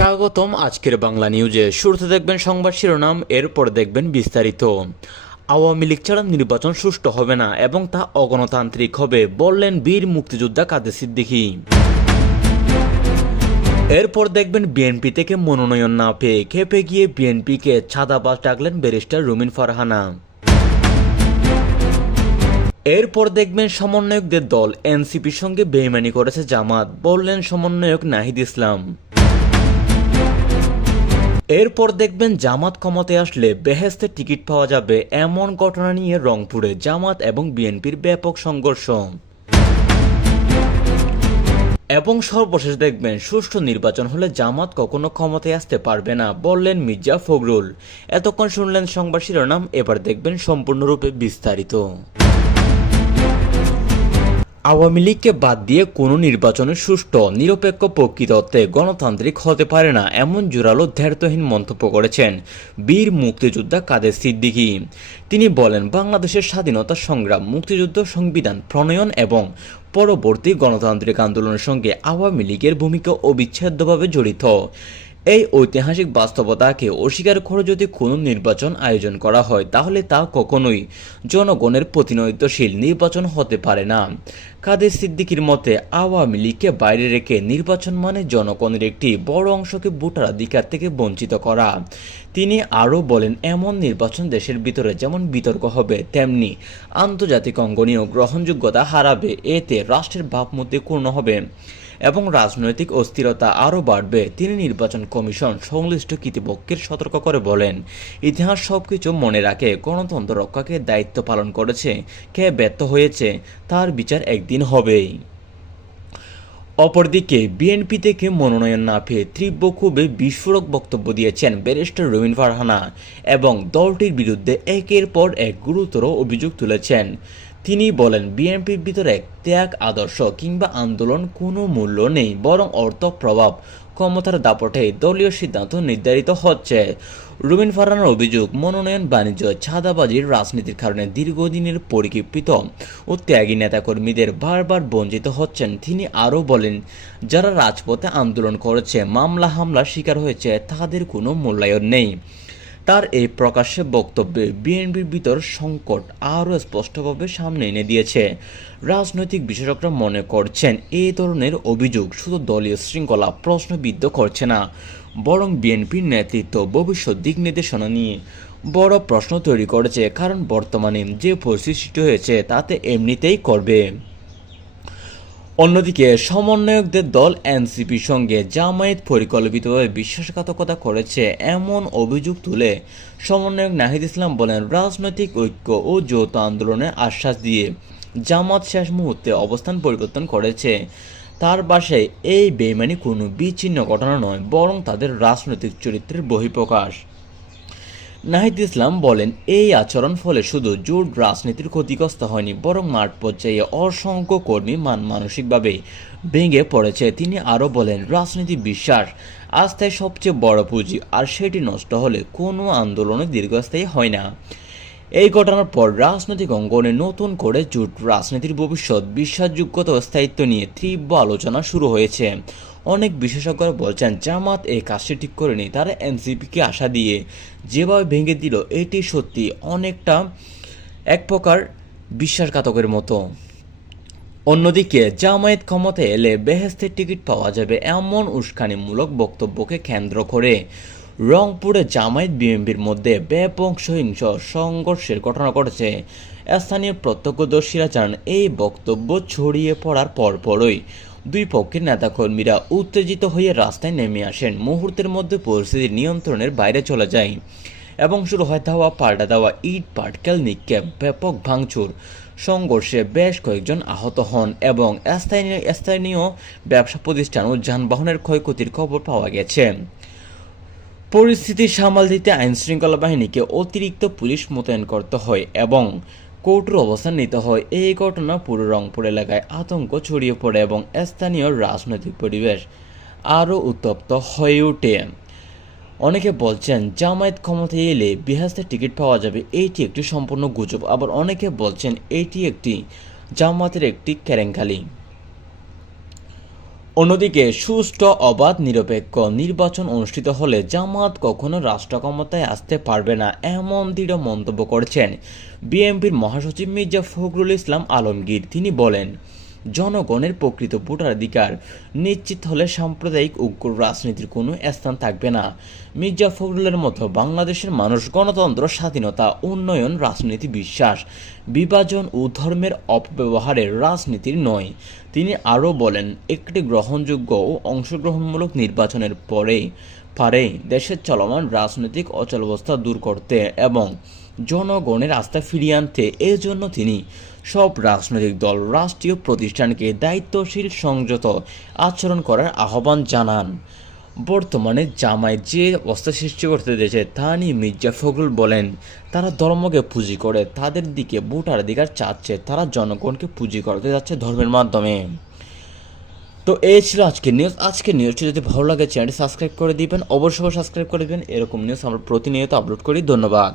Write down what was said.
স্বাগতম আজকের বাংলা নিউজে। শুরুতে দেখবেন সংবাদ শিরোনাম, এরপর দেখবেন বিস্তারিত। আওয়ামী লীগ ছাড়া নির্বাচন সুষ্ঠু হবে না এবং তা অগণতান্ত্রিক হবে, বললেন বীর মুক্তিযোদ্ধা কাদের সিদ্দিকী। এরপর দেখবেন বিএনপি থেকে মনোনয়ন না পেয়ে খেপে গিয়ে বিএনপিকে ছাদাবাজ ডাকলেন ব্যারিস্টার রুমিন ফারহানা। এরপর দেখবেন সমন্বয়কদের দল এনসিপির সঙ্গে বেইমানি করেছে জামাত, বললেন সমন্বয়ক নাহিদ ইসলাম। এরপর দেখবেন জামাত ক্ষমতায় আসলে বেহেশতের টিকিট পাওয়া যাবে, এমন ঘটনা নিয়ে রংপুরে জামাত এবং বিএনপির ব্যাপক সংঘর্ষ। এবং সর্বশেষ দেখবেন সুষ্ঠু নির্বাচন হলে জামাত কখনো ক্ষমতায় আসতে পারবে না, বললেন মির্জা ফখরুল। এতক্ষণ শুনলেন সংবাদ শিরোনাম, এবার দেখবেন সম্পূর্ণরূপে বিস্তারিত। আওয়ামী লীগকে বাদ দিয়ে কোনো নির্বাচনে সুষ্ঠু, নিরপেক্ষ, প্রকৃত অর্থে গণতান্ত্রিক হতে পারে না, এমন জোরালো দ্ব্যর্থহীন মন্তব্য করেছেন বীর মুক্তিযোদ্ধা কাদের সিদ্দিকী। তিনি বলেন, বাংলাদেশের স্বাধীনতা সংগ্রাম, মুক্তিযুদ্ধ, সংবিধান প্রণয়ন এবং পরবর্তী গণতান্ত্রিক আন্দোলনের সঙ্গে আওয়ামী লীগের ভূমিকা অবিচ্ছেদ্যভাবে জড়িত। এই ঐতিহাসিক বাস্তবতাকে অস্বীকার করে যদি কোনো নির্বাচন আয়োজন করা হয় তাহলে তা কখনোই জনগণের প্রতিনিধিত্বশীল নির্বাচন হতে পারে না। কাদের সিদ্দিকীর মতে আওয়ামী লীগকে বাইরে রেখে নির্বাচন মানে জনগণের একটি বড় অংশকে ভোটাধিকার থেকে বঞ্চিত করা। তিনি আরও বলেন, এমন নির্বাচন দেশের ভিতরে যেমন বিতর্ক হবে তেমনি আন্তর্জাতিক অঙ্গনেও গ্রহণযোগ্যতা হারাবে, এতে রাষ্ট্রের ভাবমূর্তি ক্ষুণ্ণ হবে এবং রাজনৈতিক অস্থিরতা আরও বাড়বে। তিনি নির্বাচন কমিশন সংশ্লিষ্ট কর্তৃপক্ষের সতর্ক করে বলেন, ইতিহাস সবকিছু মনে রাখে, গণতন্ত্র রক্ষাকে দায়িত্ব পালন করেছে, কে ব্যর্থ হয়েছে তার বিচার একদিন হবেই। অপরদিকে বিএনপি থেকে মনোনয়ন না পেয়ে তীব্র ক্ষোভে বিস্ফোরক বক্তব্য দিয়েছেন ব্যারিস্টার রুমিন ফারহানা এবং দলটির বিরুদ্ধে একের পর এক গুরুতর অভিযোগ তুলেছেন। তিনি বলেন, বিএনপির ভিতরে ত্যাগ, আদর্শ কিংবা আন্দোলন কোনো মূল্য নেই, বরং অর্থ, প্রভাব, ক্ষমতার দাপটে দলীয় সিদ্ধান্ত নির্ধারিত হচ্ছে। রুমিন ফারহানার অভিযোগ, মনোনয়ন বাণিজ্য, চাঁদাবাজির রাজনীতির কারণে দীর্ঘদিনের পরিকল্পিত ও ত্যাগী নেতাকর্মীদের বারবার বঞ্চিত হচ্ছেন। তিনি আরও বলেন, যারা রাজপথে আন্দোলন করেছে, মামলা হামলার শিকার হয়েছে, তাদের কোনো মূল্যায়ন নেই। তার এই প্রকাশ্যে বক্তব্যে বিএনপির ভিতর সংকট আরও স্পষ্টভাবে সামনে এনে দিয়েছে। রাজনৈতিক বিশেষজ্ঞরা মনে করছেন, এই ধরনের অভিযোগ শুধু দলীয় শৃঙ্খলা প্রশ্নবিদ্ধ করছে না, বরং বিএনপির নেতৃত্ব ভবিষ্যৎ দিক নির্দেশনা নিয়ে বড় প্রশ্ন তৈরি করেছে, কারণ বর্তমানে যে পরিস্থিতি সৃষ্টি হয়েছে তাতে এমনিতেই করবে। অন্যদিকে সমন্বয়কদের দল এনসিপির সঙ্গে জামায়াত পরিকল্পিতভাবে বিশ্বাসঘাতকতা করেছে এমন অভিযোগ তুলে সমন্বয়ক নাহিদ ইসলাম বলেন, রাজনৈতিক ঐক্য ও যৌথ আন্দোলনের আশ্বাস দিয়ে জামাত শেষ মুহূর্তে অবস্থান পরিবর্তন করেছে। তার ভাষায় এই বেইমানি কোনো বিচ্ছিন্ন ঘটনা নয়, বরং তাদের রাজনৈতিক চরিত্রের বহিঃপ্রকাশ। নাহিদ ইসলাম বলেন, এই আচরণ ফলে শুধু জোট রাজনীতির ক্ষতিগ্রস্ত হয়নি, বরং মাঠ পর্যায়ে অসংখ্য কর্মী মানসিকভাবে ভেঙে পড়েছে। তিনি আরও বলেন, রাজনীতি বিশ্বাস, আস্থায় সবচেয়ে বড় পুঁজি, আর সেটি নষ্ট হলে কোনো আন্দোলনে দীর্ঘস্থায়ী হয় না। এই ঘটনার পর রাজনৈতিক অঙ্গনে নতুন করে জোট রাজনীতির ভবিষ্যৎ, বিশ্বাসযোগ্যতা ও স্থায়িত্ব নিয়ে তীব্র আলোচনা শুরু হয়েছে। অনেক বিশেষজ্ঞরা বলছেন, জামাত এই কাজটি ঠিক করেনি, তারা এনসিপিকে আশা দিয়ে যেভাবে ভেঙে দিল এটি সত্যি অনেকটা এক প্রকার বিশ্বাসঘাতকের মতো। অন্যদিকে জামায়াত ক্ষমতায় এলে বেহেশতের টিকিট পাওয়া যাবে এমন উস্কানিমূলক বক্তব্যকে কেন্দ্র করে রংপুরে জামায়াত বিএনপির মধ্যে ব্যাপক সহিংস সংঘর্ষের ঘটনা ঘটেছে। স্থানীয় প্রত্যক্ষদর্শীরা জানান, এই বক্তব্য ছড়িয়ে পড়ার পরপরই দুই পক্ষের নেতাকর্মীরা উত্তেজিত হয়ে রাস্তায় নেমে আসেন। মুহূর্তের মধ্যে পরিস্থিতি নিয়ন্ত্রণের বাইরে চলে যায় এবং শুরু হয় ধাওয়া পাল্টা ধাওয়া, ইট পাটকেল নিক্ষেপ, ব্যাপক ভাঙচুর। সংঘর্ষে বেশ কয়েকজন আহত হন এবং স্থানীয় ব্যবসা প্রতিষ্ঠান ও যানবাহনের ক্ষয়ক্ষতির খবর পাওয়া গেছে। পরিস্থিতি সামাল দিতে আইনশৃঙ্খলা বাহিনীকে অতিরিক্ত পুলিশ মোতায়েন করতে হয় এবং কঠোর অবস্থান নিতে হয়। এই ঘটনা পুরো রংপুর এলাকায় আতঙ্ক ছড়িয়ে পড়ে এবং স্থানীয় রাজনৈতিক পরিবেশ আরও উত্তপ্ত হয়ে ওঠে। অনেকে বলছেন, জামায়াত ক্ষমতায় এলে বেহেশতের টিকিট পাওয়া যাবে, এইটি একটি সম্পূর্ণ গুজব। আবার অনেকে বলছেন, এটি একটি জামায়াতের একটি কেলেঙ্কারি। অন্যদিকে সুষ্ঠু অবাধ নিরপেক্ষ নির্বাচন অনুষ্ঠিত হলে জামাত কখনো রাষ্ট্র ক্ষমতায় আসতে পারবে না, এমন দৃঢ় মন্তব্য করেছেন বিএনপির মহাসচিব মির্জা ফখরুল ইসলাম আলমগীর। তিনি বলেন, জনগণের প্রকৃত ভোটাধিকার নিশ্চিত হলে সাম্প্রদায়িক উগ্র রাজনীতির কোনো স্থান থাকবে না। মির্জা ফখরুলের মতো বাংলাদেশের মানুষ গণতন্ত্র, স্বাধীনতা, উন্নয়ন, রাজনীতি বিশ্বাস, বিভাজন ও ধর্মের অপব্যবহারের রাজনীতির নয়। তিনি আরও বলেন, একটি গ্রহণযোগ্য ও অংশগ্রহণমূলক নির্বাচনের পারে দেশের চলমান রাজনৈতিক অচলাবস্থা দূর করতে এবং জনগণের আস্থা ফিরিয়ে আনতে। এজন্য তিনি সব রাজনৈতিক দল, রাষ্ট্রীয় প্রতিষ্ঠানকে দায়িত্বশীল সংযত আচরণ করার আহ্বান জানান। বর্তমানে জামায়াত যে অবস্থা সৃষ্টি করতে দেশে তা নিয়ে মির্জা ফখরুল বলেন, তারা ধর্মকে পুঁজি করে তাদের দিকে ভোটাধিকার চাচ্ছে, তারা জনগণকে পুঁজি করতে যাচ্ছে ধর্মের মাধ্যমে। তো এই ছিল আজকের নিউজ। আজকের নিউজটি যদি ভালো লাগে চ্যানেলটি সাবস্ক্রাইব করে দিবেন, অবশ্যই সাবস্ক্রাইব করে দিবেন। এরকম নিউজ আমরা প্রতিনিয়ত আপলোড করি। ধন্যবাদ।